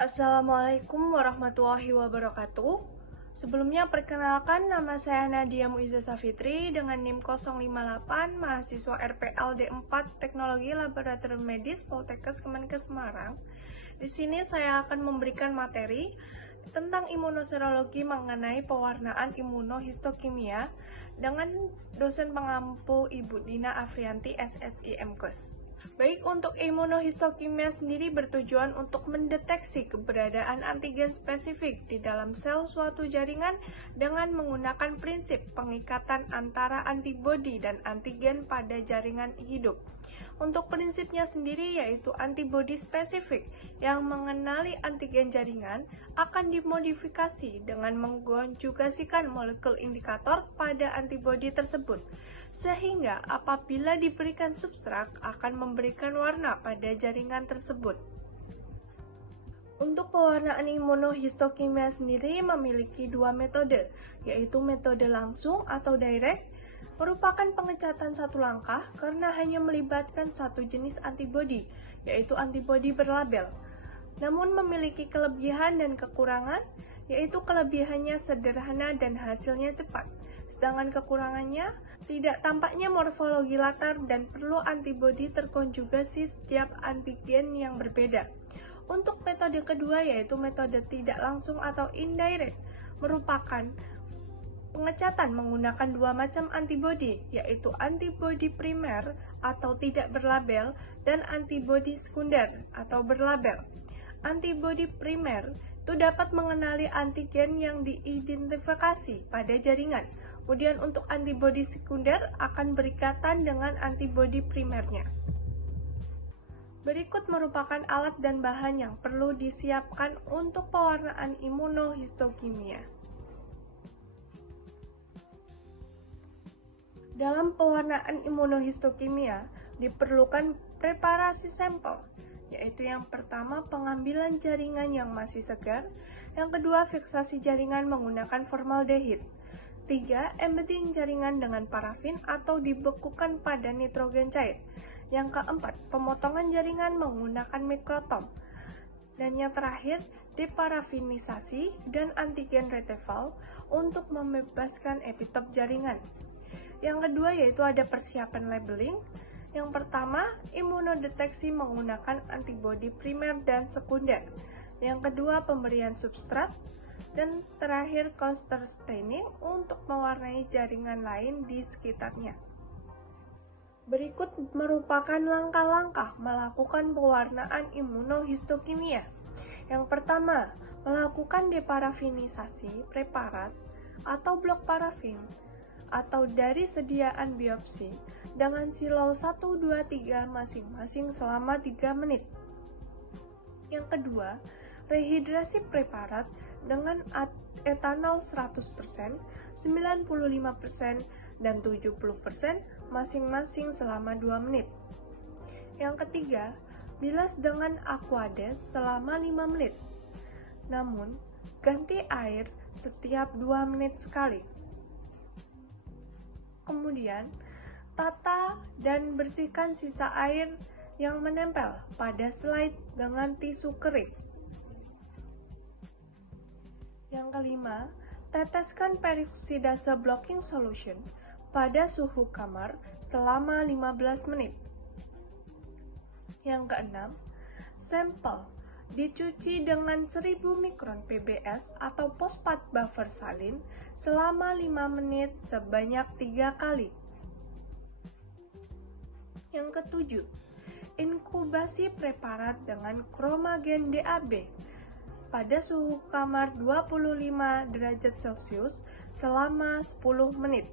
Assalamualaikum warahmatullahi wabarakatuh. Sebelumnya perkenalkan, nama saya Nadia Muiza Safitri dengan NIM 058, mahasiswa RPLD 4 Teknologi Laboratorium Medis Poltekkes Kemenkes Semarang. Di sini saya akan memberikan materi tentang imunoserologi mengenai pewarnaan imunohistokimia dengan dosen pengampu Ibu Dina Afrianti SSI MKes. Baik, untuk imunohistokimia sendiri bertujuan untuk mendeteksi keberadaan antigen spesifik di dalam sel suatu jaringan dengan menggunakan prinsip pengikatan antara antibodi dan antigen pada jaringan hidup. Untuk prinsipnya sendiri yaitu antibodi spesifik yang mengenali antigen jaringan akan dimodifikasi dengan mengkonjugasikan molekul indikator pada antibodi tersebut, sehingga apabila diberikan substrat akan memberikan warna pada jaringan tersebut. Untuk pewarnaan imunohistokimia sendiri memiliki dua metode, yaitu metode langsung atau direct, merupakan pengecatan satu langkah karena hanya melibatkan satu jenis antibodi, yaitu antibodi berlabel. Namun memiliki kelebihan dan kekurangan, yaitu kelebihannya sederhana dan hasilnya cepat. Sedangkan kekurangannya, tidak tampaknya morfologi latar dan perlu antibodi terkonjugasi setiap antigen yang berbeda. Untuk metode kedua yaitu metode tidak langsung atau indirect, merupakan pengecatan menggunakan dua macam antibodi, yaitu antibodi primer atau tidak berlabel dan antibodi sekunder atau berlabel. Antibodi primer itu dapat mengenali antigen yang diidentifikasi pada jaringan. Kemudian untuk antibodi sekunder akan berikatan dengan antibodi primernya. Berikut merupakan alat dan bahan yang perlu disiapkan untuk pewarnaan imunohistokimia. Dalam pewarnaan imunohistokimia diperlukan preparasi sampel, yaitu yang pertama pengambilan jaringan yang masih segar, yang kedua fiksasi jaringan menggunakan formaldehid, 3. Embedding jaringan dengan parafin atau dibekukan pada nitrogen cair, yang keempat pemotongan jaringan menggunakan mikrotom, dan yang terakhir deparafinisasi dan antigen retrieval untuk membebaskan epitop jaringan. Yang kedua yaitu ada persiapan labeling. Yang pertama, imunodeteksi menggunakan antibodi primer dan sekunder. Yang kedua, pemberian substrat. Dan terakhir, cluster staining untuk mewarnai jaringan lain di sekitarnya. Berikut merupakan langkah-langkah melakukan pewarnaan imunohistokimia. Yang pertama, melakukan deparafinisasi preparat atau blok parafin atau dari sediaan biopsi dengan silau 1, 2, 3 masing-masing selama 3 menit. Yang kedua, rehidrasi preparat dengan etanol 100%, 95%, dan 70% masing-masing selama 2 menit. Yang ketiga, bilas dengan Aquades selama 5 menit. Namun, ganti air setiap 2 menit sekali. Kemudian, tata dan bersihkan sisa air yang menempel pada slide dengan tisu kering. Yang kelima, teteskan peroksidase blocking solution pada suhu kamar selama 15 menit. Yang keenam, sampel dicuci dengan 1000 mikron PBS atau fosfat buffer salin selama 5 menit sebanyak 3 kali. Yang ketujuh, inkubasi preparat dengan kromagen DAB pada suhu kamar 25 derajat Celcius selama 10 menit.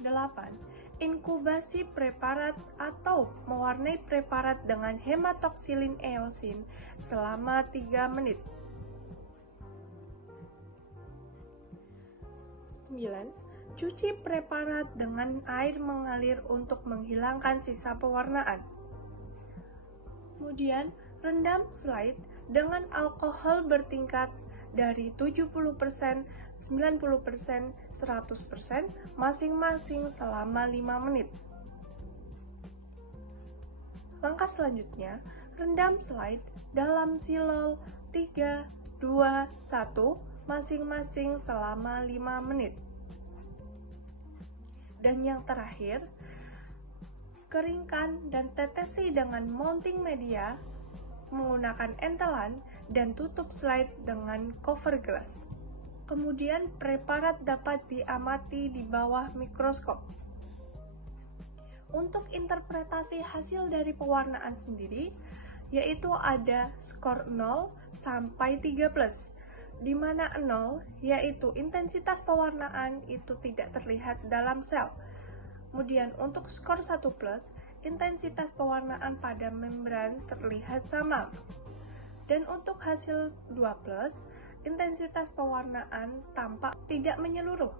8. Inkubasi preparat atau mewarnai preparat dengan hematoksilin eosin selama 3 menit. 9. Cuci preparat dengan air mengalir untuk menghilangkan sisa pewarnaan. Kemudian, rendam slide dengan alkohol bertingkat dari 70%, 90%, 100% masing-masing selama 5 menit. Langkah selanjutnya, Rendam slide dalam silol 3, 2, 1 masing-masing selama 5 menit. Dan yang terakhir, keringkan dan tetesi dengan mounting media menggunakan entelan dan tutup slide dengan cover glass. Kemudian preparat dapat diamati di bawah mikroskop. Untuk interpretasi hasil dari pewarnaan sendiri, yaitu ada skor 0 sampai 3+, di mana 0 yaitu intensitas pewarnaan itu tidak terlihat dalam sel. Kemudian untuk skor 1+, intensitas pewarnaan pada membran terlihat sama. Dan untuk hasil 2+, intensitas pewarnaan tampak tidak menyeluruh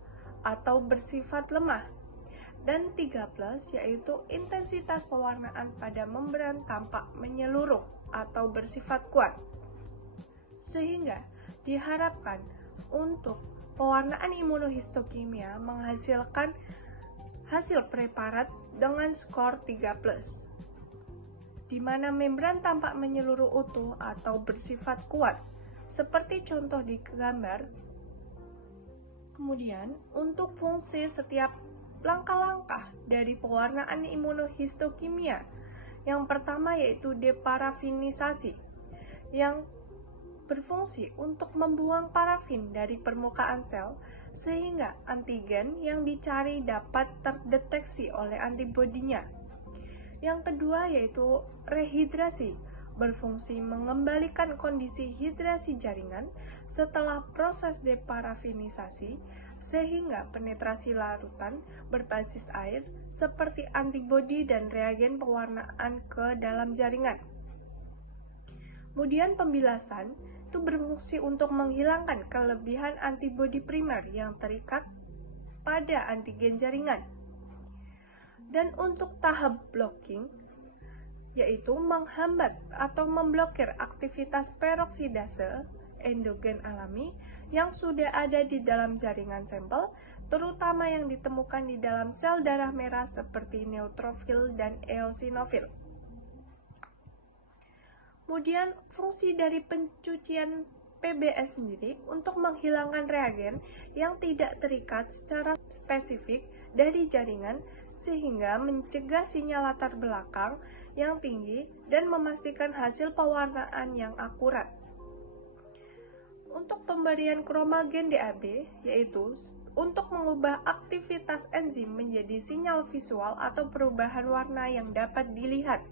atau bersifat lemah. Dan 3+, yaitu intensitas pewarnaan pada membran tampak menyeluruh atau bersifat kuat. Sehingga diharapkan untuk pewarnaan imunohistokimia menghasilkan hasil preparat dengan skor 3+, di mana membran tampak menyeluruh utuh atau bersifat kuat, seperti contoh di gambar. Kemudian, untuk fungsi setiap langkah-langkah dari pewarnaan imunohistokimia, yang pertama yaitu deparafinisasi, yang berfungsi untuk membuang parafin dari permukaan sel sehingga antigen yang dicari dapat terdeteksi oleh antibodinya. Yang kedua yaitu rehidrasi, berfungsi mengembalikan kondisi hidrasi jaringan setelah proses deparafinisasi sehingga penetrasi larutan berbasis air seperti antibodi dan reagen pewarnaan ke dalam jaringan. Kemudian pembilasan itu berfungsi untuk menghilangkan kelebihan antibodi primer yang terikat pada antigen jaringan. Dan untuk tahap blocking, yaitu menghambat atau memblokir aktivitas peroksidase endogen alami yang sudah ada di dalam jaringan sampel, terutama yang ditemukan di dalam sel darah merah seperti neutrofil dan eosinofil. Kemudian fungsi dari pencucian PBS sendiri untuk menghilangkan reagen yang tidak terikat secara spesifik dari jaringan sehingga mencegah sinyal latar belakang yang tinggi dan memastikan hasil pewarnaan yang akurat. Untuk pemberian kromagen DAB, yaitu untuk mengubah aktivitas enzim menjadi sinyal visual atau perubahan warna yang dapat dilihat.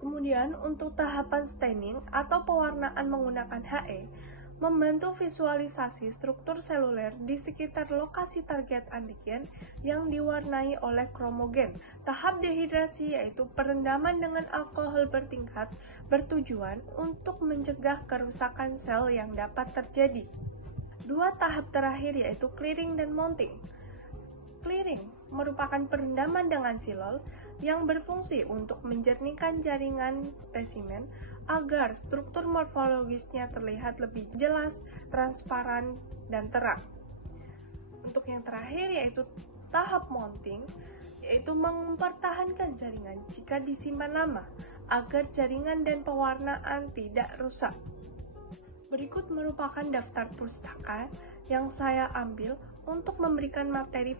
Kemudian untuk tahapan staining atau pewarnaan menggunakan HE, membantu visualisasi struktur seluler di sekitar lokasi target antigen yang diwarnai oleh kromogen. Tahap dehidrasi yaitu perendaman dengan alkohol bertingkat bertujuan untuk mencegah kerusakan sel yang dapat terjadi. Dua tahap terakhir yaitu clearing dan mounting. Clearing merupakan perendaman dengan silol yang berfungsi untuk menjernihkan jaringan spesimen agar struktur morfologisnya terlihat lebih jelas, transparan, dan terang. Untuk yang terakhir yaitu tahap mounting, yaitu mempertahankan jaringan jika disimpan lama agar jaringan dan pewarnaan tidak rusak. Berikut merupakan daftar pustaka yang saya ambil untuk memberikan materi